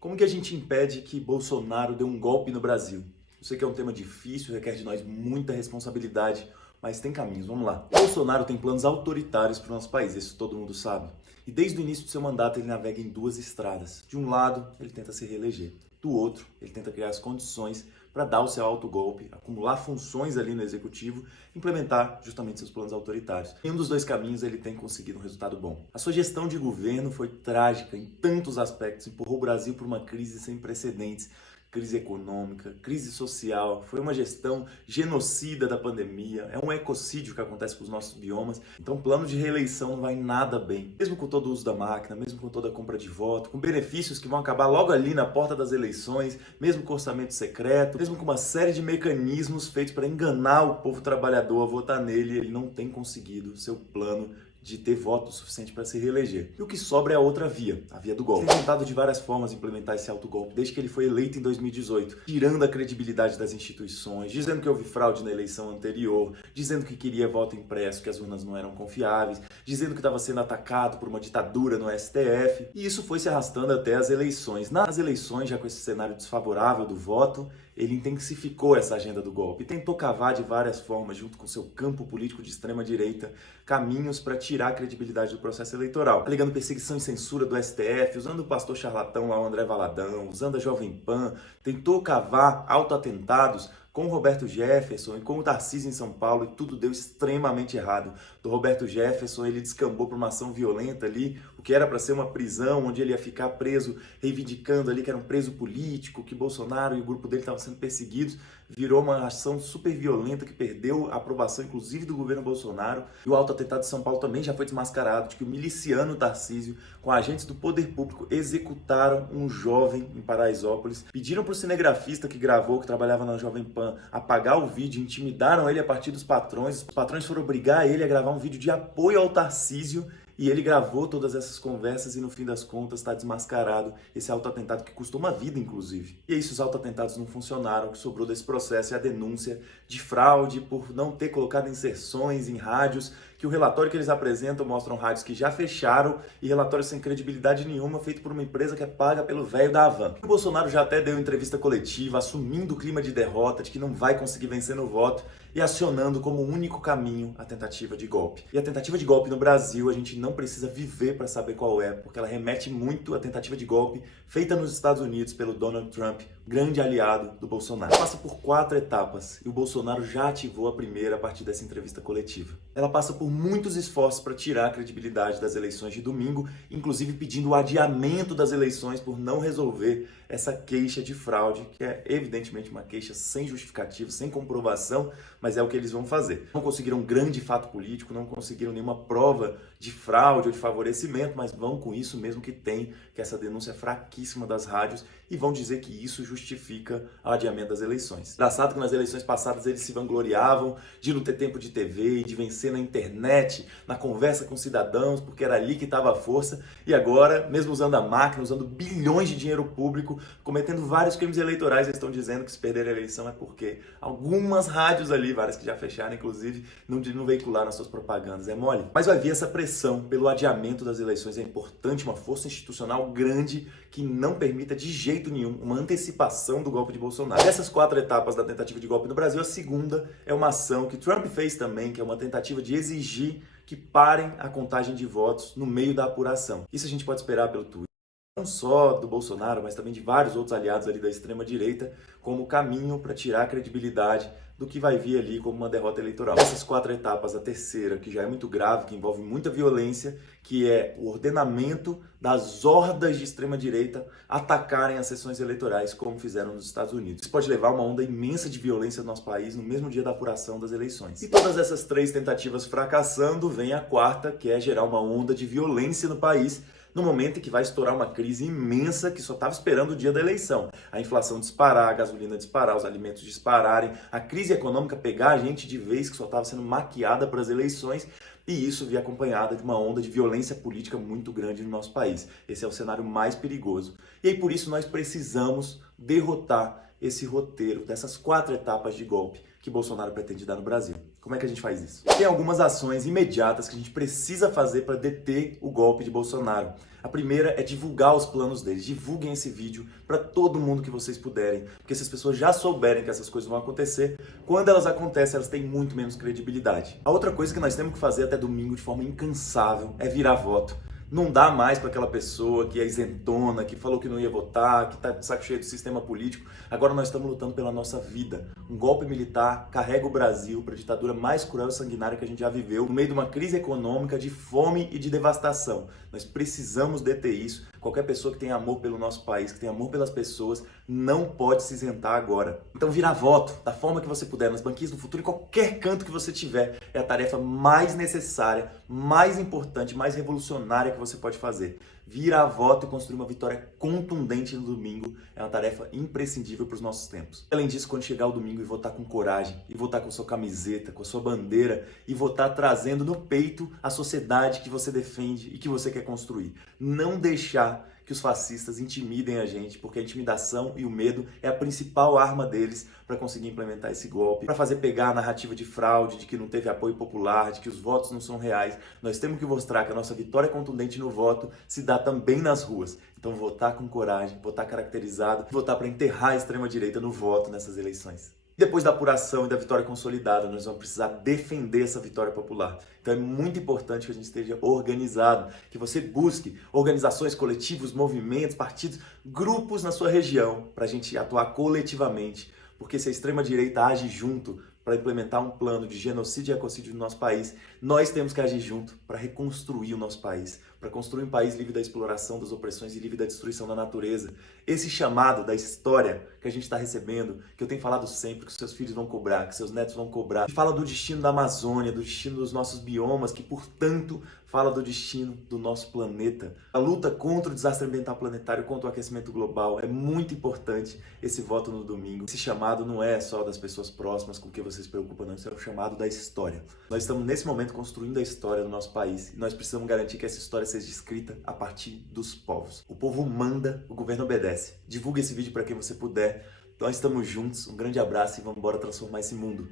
Como que a gente impede que Bolsonaro dê um golpe no Brasil? Eu sei que é um tema difícil, requer de nós muita responsabilidade, mas tem caminhos, vamos lá. Bolsonaro tem planos autoritários para o nosso país, isso todo mundo sabe. E desde o início do seu mandato ele navega em duas estradas. De um lado, ele tenta se reeleger. Do outro, ele tenta criar as condições para dar o seu autogolpe, acumular funções ali no executivo, implementar justamente seus planos autoritários. Em um dos dois caminhos ele tem conseguido um resultado bom. A sua gestão de governo foi trágica em tantos aspectos, empurrou o Brasil para uma crise sem precedentes. Crise econômica, crise social, foi uma gestão genocida da pandemia, é um ecocídio que acontece com os nossos biomas, então o plano de reeleição não vai nada bem. Mesmo com todo o uso da máquina, mesmo com toda a compra de voto, com benefícios que vão acabar logo ali na porta das eleições, mesmo com orçamento secreto, mesmo com uma série de mecanismos feitos para enganar o povo trabalhador a votar nele, ele não tem conseguido seu plano de ter voto suficiente para se reeleger. E o que sobra é a outra via, a via do golpe. Ele tem tentado de várias formas implementar esse autogolpe, desde que ele foi eleito em 2018, tirando a credibilidade das instituições, dizendo que houve fraude na eleição anterior, dizendo que queria voto impresso, que as urnas não eram confiáveis, dizendo que estava sendo atacado por uma ditadura no STF, e isso foi se arrastando até as eleições. Nas eleições, já com esse cenário desfavorável do voto, ele intensificou essa agenda do golpe e tentou cavar de várias formas, junto com seu campo político de extrema-direita, caminhos para tirar a credibilidade do processo eleitoral, alegando perseguição e censura do STF, usando o pastor charlatão lá, o André Valadão, usando a Jovem Pan, tentou cavar autoatentados com o Roberto Jefferson e com o Tarcísio em São Paulo, e tudo deu extremamente errado. Do Roberto Jefferson, ele descambou para uma ação violenta ali, o que era para ser uma prisão, onde ele ia ficar preso, reivindicando ali que era um preso político, que Bolsonaro e o grupo dele estavam sendo perseguidos, virou uma ação super violenta que perdeu a aprovação, inclusive, do governo Bolsonaro. E o autoatentado de São Paulo também já foi desmascarado, de que o miliciano Tarcísio, com agentes do poder público, executaram um jovem em Paraisópolis, pediram para o cinegrafista que gravou, que trabalhava na Jovem Pan, apagar o vídeo, intimidaram ele a partir dos patrões. Os patrões foram obrigar ele a gravar um vídeo de apoio ao Tarcísio, e ele gravou todas essas conversas e no fim das contas está desmascarado esse autoatentado que custou uma vida, inclusive. E aí, se os autoatentados não funcionaram, o que sobrou desse processo é a denúncia de fraude por não ter colocado inserções em rádios, que o relatório que eles apresentam mostram rádios que já fecharam e relatórios sem credibilidade nenhuma, feito por uma empresa que é paga pelo velho da Havan. O Bolsonaro já até deu entrevista coletiva, assumindo o clima de derrota, de que não vai conseguir vencer no voto, e acionando como único caminho a tentativa de golpe. E a tentativa de golpe no Brasil, a gente não precisa viver para saber qual é, porque ela remete muito à tentativa de golpe feita nos Estados Unidos pelo Donald Trump, grande aliado do Bolsonaro. Ela passa por 4 etapas e o Bolsonaro já ativou a primeira a partir dessa entrevista coletiva. Ela passa por muitos esforços para tirar a credibilidade das eleições de domingo, inclusive pedindo o adiamento das eleições por não resolver essa queixa de fraude, que é evidentemente uma queixa sem justificativa, sem comprovação, mas é o que eles vão fazer. Não conseguiram um grande fato político, não conseguiram nenhuma prova de fraude ou de favorecimento, mas vão com isso mesmo que tem, que essa denúncia é fraquíssima das rádios, e vão dizer que isso justifica o adiamento das eleições. Engraçado que nas eleições passadas eles se vangloriavam de não ter tempo de TV e de vencer na internet, na conversa com cidadãos, porque era ali que estava a força, e agora, mesmo usando a máquina, usando bilhões de dinheiro público, cometendo vários crimes eleitorais, eles estão dizendo que se perder a eleição é porque algumas rádios ali, várias que já fecharam, inclusive, não veicularam as suas propagandas. É mole? Mas vai vir essa pressão pelo adiamento das eleições. É importante uma força institucional grande que não permita de jeito nenhum uma antecipação do golpe de Bolsonaro. Dessas 4 etapas da tentativa de golpe no Brasil, a segunda é uma ação que Trump fez também, que é uma tentativa de exigir que parem a contagem de votos no meio da apuração. Isso a gente pode esperar pelo Twitter, não só do Bolsonaro, mas também de vários outros aliados ali da extrema-direita, como caminho para tirar a credibilidade do que vai vir ali como uma derrota eleitoral. Essas 4 etapas, a terceira, que já é muito grave, que envolve muita violência, que é o ordenamento das hordas de extrema-direita atacarem as sessões eleitorais, como fizeram nos Estados Unidos. Isso pode levar a uma onda imensa de violência no nosso país no mesmo dia da apuração das eleições. E todas essas 3 tentativas fracassando, vem a quarta, que é gerar uma onda de violência no país, no momento em que vai estourar uma crise imensa que só estava esperando o dia da eleição. A inflação disparar, a gasolina disparar, os alimentos dispararem, a crise econômica pegar a gente de vez, que só estava sendo maquiada para as eleições, e isso vir acompanhada de uma onda de violência política muito grande no nosso país. Esse é o cenário mais perigoso. E aí, por isso, nós precisamos derrotar esse roteiro dessas 4 etapas de golpe que Bolsonaro pretende dar no Brasil. Como é que a gente faz isso? Tem algumas ações imediatas que a gente precisa fazer para deter o golpe de Bolsonaro. A primeira é divulgar os planos deles. Divulguem esse vídeo para todo mundo que vocês puderem, porque se as pessoas já souberem que essas coisas vão acontecer, quando elas acontecem, elas têm muito menos credibilidade. A outra coisa que nós temos que fazer até domingo de forma incansável é virar voto. Não dá mais para aquela pessoa que é isentona, que falou que não ia votar, que está de saco cheio do sistema político. Agora nós estamos lutando pela nossa vida. Um golpe militar carrega o Brasil para a ditadura mais cruel e sanguinária que a gente já viveu, no meio de uma crise econômica, de fome e de devastação. Nós precisamos deter isso. Qualquer pessoa que tenha amor pelo nosso país, que tenha amor pelas pessoas, não pode se isentar agora. Então virar voto, da forma que você puder, nas banquinhas do futuro, em qualquer canto que você tiver, é a tarefa mais necessária, mais importante, mais revolucionária que você pode fazer. Virar voto e construir uma vitória contundente no domingo é uma tarefa imprescindível para os nossos tempos. Além disso, quando chegar o domingo e votar com coragem, e votar com sua camiseta, com a sua bandeira, e votar trazendo no peito a sociedade que você defende e que você quer construir. Não deixar que os fascistas intimidem a gente, porque a intimidação e o medo é a principal arma deles para conseguir implementar esse golpe, para fazer pegar a narrativa de fraude, de que não teve apoio popular, de que os votos não são reais. Nós temos que mostrar que a nossa vitória contundente no voto se dá também nas ruas. Então votar com coragem, votar caracterizado, votar para enterrar a extrema-direita no voto nessas eleições. Depois da apuração e da vitória consolidada, nós vamos precisar defender essa vitória popular. Então é muito importante que a gente esteja organizado, que você busque organizações, coletivos, movimentos, partidos, grupos na sua região, para a gente atuar coletivamente. Porque se a extrema-direita age junto para implementar um plano de genocídio e ecocídio no nosso país, nós temos que agir junto para reconstruir o nosso país, para construir um país livre da exploração, das opressões e livre da destruição da natureza. Esse chamado da história que a gente está recebendo, que eu tenho falado sempre, que seus filhos vão cobrar, que seus netos vão cobrar, que fala do destino da Amazônia, do destino dos nossos biomas, que, portanto, fala do destino do nosso planeta. A luta contra o desastre ambiental planetário, contra o aquecimento global, é muito importante esse voto no domingo. Esse chamado não é só das pessoas próximas com quem você se preocupa, não. Isso é o chamado da história. Nós estamos, nesse momento, construindo a história do nosso país e nós precisamos garantir que essa história seja escrita a partir dos povos. O povo manda, o governo obedece. Divulgue esse vídeo para quem você puder. Nós estamos juntos. Um grande abraço e vamos embora transformar esse mundo.